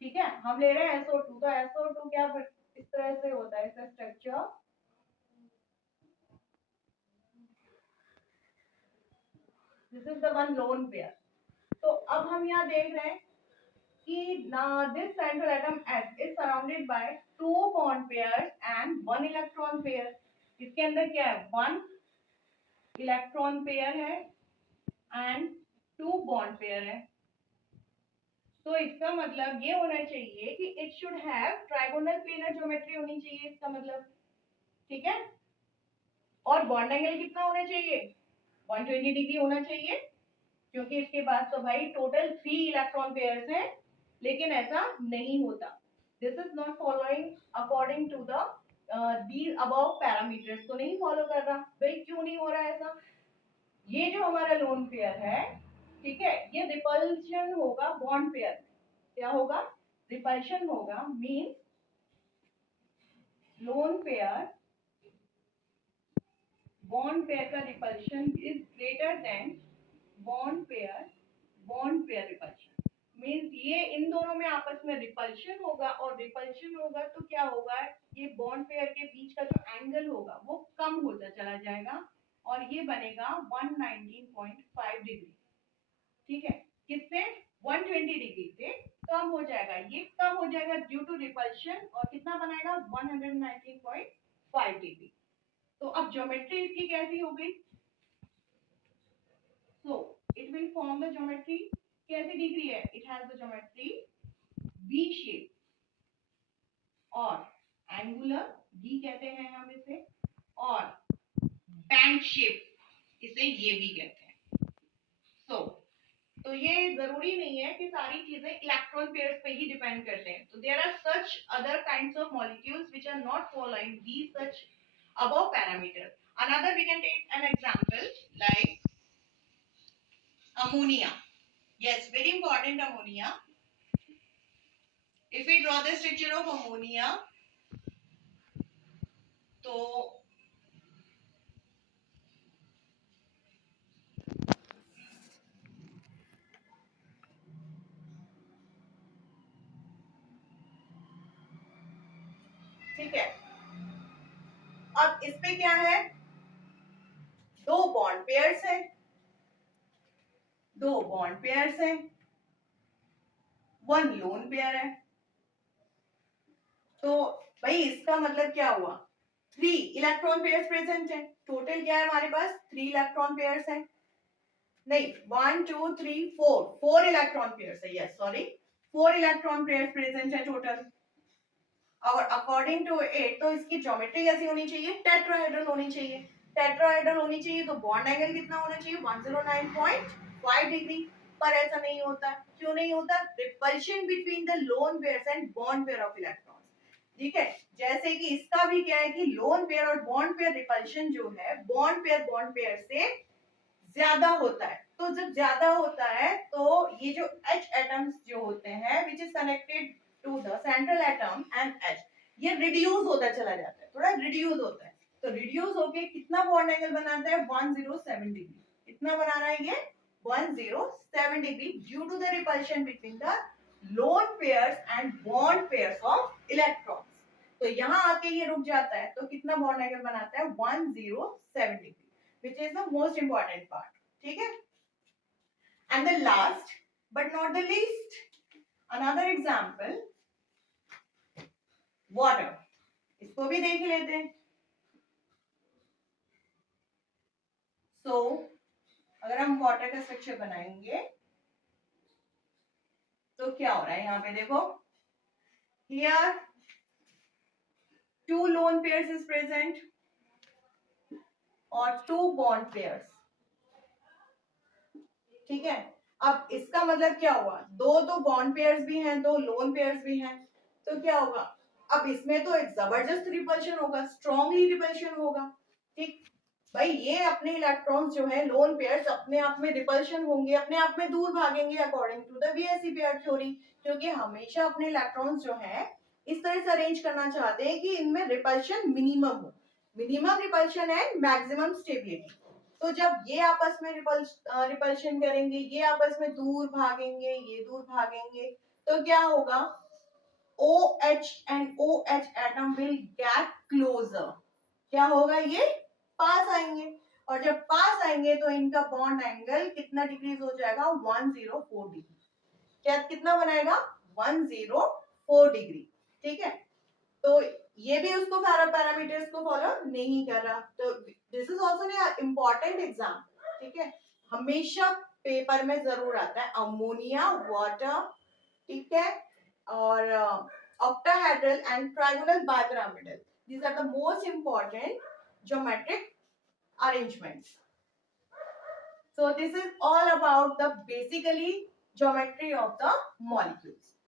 ठीक है, हम ले रहे हैं SO2, तो SO2 क्या इस तरह से होता है इसका structure, this is the one lone pair. तो अब हम यहाँ देख रहे हैं कि this central atom S is surrounded by 2 bond pairs and 1 electron pair. इसके अंदर क्या है, 1 इलेक्ट्रॉन पेयर है एंड 2 बॉन्ड पेयर है। तो इसका मतलब ये होना चाहिए कि it should have trigonal planar geometry होनी चाहिए, इसका मतलब, ठीक है। और बॉन्ड एंगल कितना होना चाहिए, 120 डिग्री होना चाहिए, क्योंकि इसके पास तो भाई टोटल 3 इलेक्ट्रॉन पेयर्स हैं, लेकिन ऐसा नहीं होता। This is not following according to the these above parameters, तो नहीं फॉलो कर रहा। भाई क्यों नहीं हो रहा है ऐसा, ये जो हमारा लोन पेयर है, ठीक है, ये रिपल्शन होगा बॉन्ड पेयर में। क्या होगा, रिपल्शन होगा, mean lone pair bond pair का repulsion is greater than bond pair repulsion. Means ये इन दोनों में आपस में रिपल्शन होगा, और रिपल्शन होगा तो क्या होगा, ये बॉन्ड पेयर के बीच का जो एंगल होगा वो कम होता चला जाएगा, और ये बनेगा 119.5 डिग्री। ठीक है, किससे, 120 डिग्री से कम हो जाएगा, ये कम हो जाएगा ड्यू टू रिपल्शन, और कितना बनाएगा, 119.5 डिग्री। तो अब ज्योमेट्री इसकी कैसी हो गई, so it will form the geometry, कैसी दिख रही है, it has the geometry V shape और angular, V कहते हैं हम इसे, और बैंक शेप इसे ये भी कहते हैं। तो ये जरूरी नहीं है कि सारी चीजें इलेक्ट्रॉन पेयर्स पे ही डिपेंड करते हैं। तो there are such other kinds of molecules which are not following these such above parameters. Another we can take an example like ammonia. Yes, very important, ammonia. If we draw the structure of ammonia, तो ठीक है, अब इस पे क्या है, 2 bond pairs है, 2 bond pairs है, 1 लोन पेयर है। तो भाई इसका मतलब क्या हुआ, 3 इलेक्ट्रॉन पेयर्स प्रेजेंट है। टोटल क्या है हमारे पास, 3 इलेक्ट्रॉन पेयर्स है, नहीं 1 2 3 4 इलेक्ट्रॉन पेयर्स है, yes sorry 4 electron pairs present है टोटल। और अकॉर्डिंग टू इट, तो इसकी ज्योमेट्री कैसी होनी चाहिए, टेट्राहेड्रल होनी चाहिए। टेट्राहेड्रल होनी चाहिए तो बॉन्ड एंगल कितना होना चाहिए, 109.5 डिग्री। पर ऐसा नहीं होता, क्यों नहीं होता, repulsion between the lone pairs and bond pair of electrons. ठीक है, जैसे कि इसका भी क्या है कि लोन पेयर और बॉन्ड पेयर रिपल्शन जो है बॉन्ड पेयर से ज्यादा होता है। तो जब ज्यादा होता है तो ये जो H एटम्स जो होते हैं which is connected to the central atom and H, ये रिड्यूस होता चला जाता है, थोड़ा रिड्यूस होता है। तो रिड्यूस होके कितना बॉन्ड एंगल बनाता है, 107 डिग्री। कितना बना रहा है ये, 107 degree, due to the repulsion between the lone pairs and bond pairs of electrons. तो यहाँ आके ये रुक जाता है, तो कितना बॉन्ड एंगल बनाता है, 107 degree, which is the most important part. ठीक है, and the last but not the least, another example, water. इसको भी देख लेते हैं। So अगर हम वाटर का स्ट्रक्चर बनाएंगे तो क्या हो रहा है, यहाँ पे देखो, here 2 lone pairs is present और 2 bond pairs। ठीक है, अब इसका मतलब क्या हुआ, 2 तो बॉन्ड पेयर्स भी हैं, 2 लोन पेयर्स भी हैं। तो क्या होगा, अब इसमें तो एक जबरदस्त रिपल्शन होगा, स्ट्रॉन्गली रिपल्शन होगा। ठीक भाई, ये अपने इलेक्ट्रॉन्स जो है लोन पेयर्स अपने आप में रिपल्शन होंगे, अपने आप में दूर भागेंगे according to the VSEPR theory, क्योंकि हमेशा अपने इलेक्ट्रॉन्स जो है इस तरह से अरेंज करना चाहते हैं कि इनमें रिपल्शन मिनिमम हो, minimum repulsion and maximum stability. तो जब ये आपस में रिपल्शन करेंगे, ये आपस में दूर भागेंगे, ये दूर भागेंगे, तो क्या होगा, OH and OH atom will get closer. क्या होगा, ये पास आएंगे, और जब पास आएंगे तो इनका बॉन्ड एंगल कितना डिक्रीज हो जाएगा, 104 डिग्री। क्या कितना बनाएगा, 104 डिग्री। ठीक है, तो ये भी उसको पैरामीटर्स को फॉलो नहीं कर रहा, तो this is also important exam. ठीक है, हमेशा पेपर में जरूर आता है अमोनिया वाटर, ठीक है, और octahedral and trigonal bipyramidal. These are the most important geometric arrangements. So this is all about the basically geometry of the molecules.